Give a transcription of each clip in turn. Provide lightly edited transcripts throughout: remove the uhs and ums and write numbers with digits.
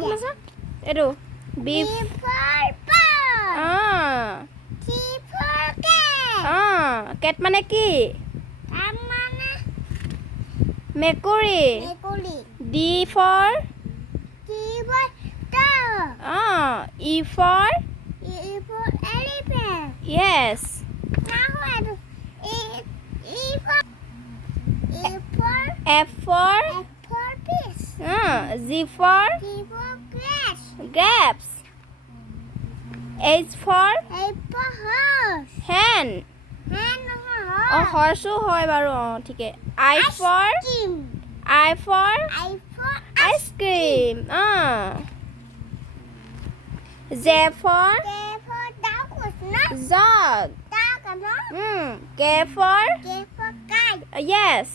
এইফালে চা এইটো B for ball. C for cat. Cat মানে কি Amana. মেকুৰী Ekoli. D for D for dog. E for E for elephant. Yes E for F for fish. G for G for grass. Grapes H for A for horse. Hen Hand horse. হৰ্চো হয় বাৰু ঠিকে I for Cream. I for I for ice cream J for K for dog was not jug dog no. K for K for kite. Yes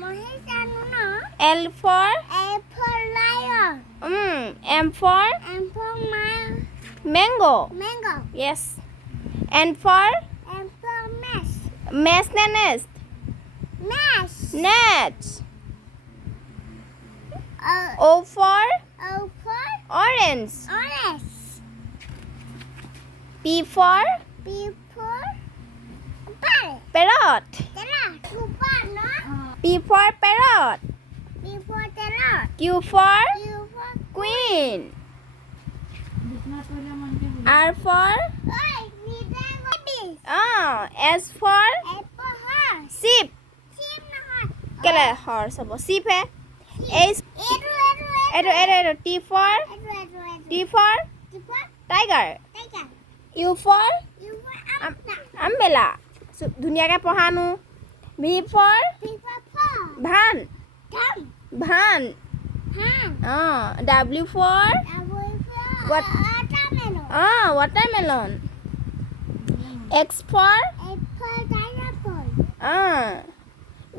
Mohijano no. L for A for lion. M for M for mango mango. Yes N for M for mesh. Mesh নে nest Mesh. Net O O' for for orange orange. P for P for parrot. Parrot Tera. Q for no. P for parrot P for terror. Q for Q for queen R for Oi, baby. S for A for horse. Sheep Sheep no. কেলে horse হ'ব চিপহে এইচ এইটো T for T for tiger U for umbrella ধুনীয়াকৈ পঢ়ানো V for van van W for watermelon X for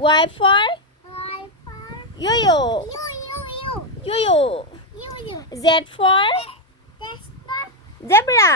Y for yo Z for zebra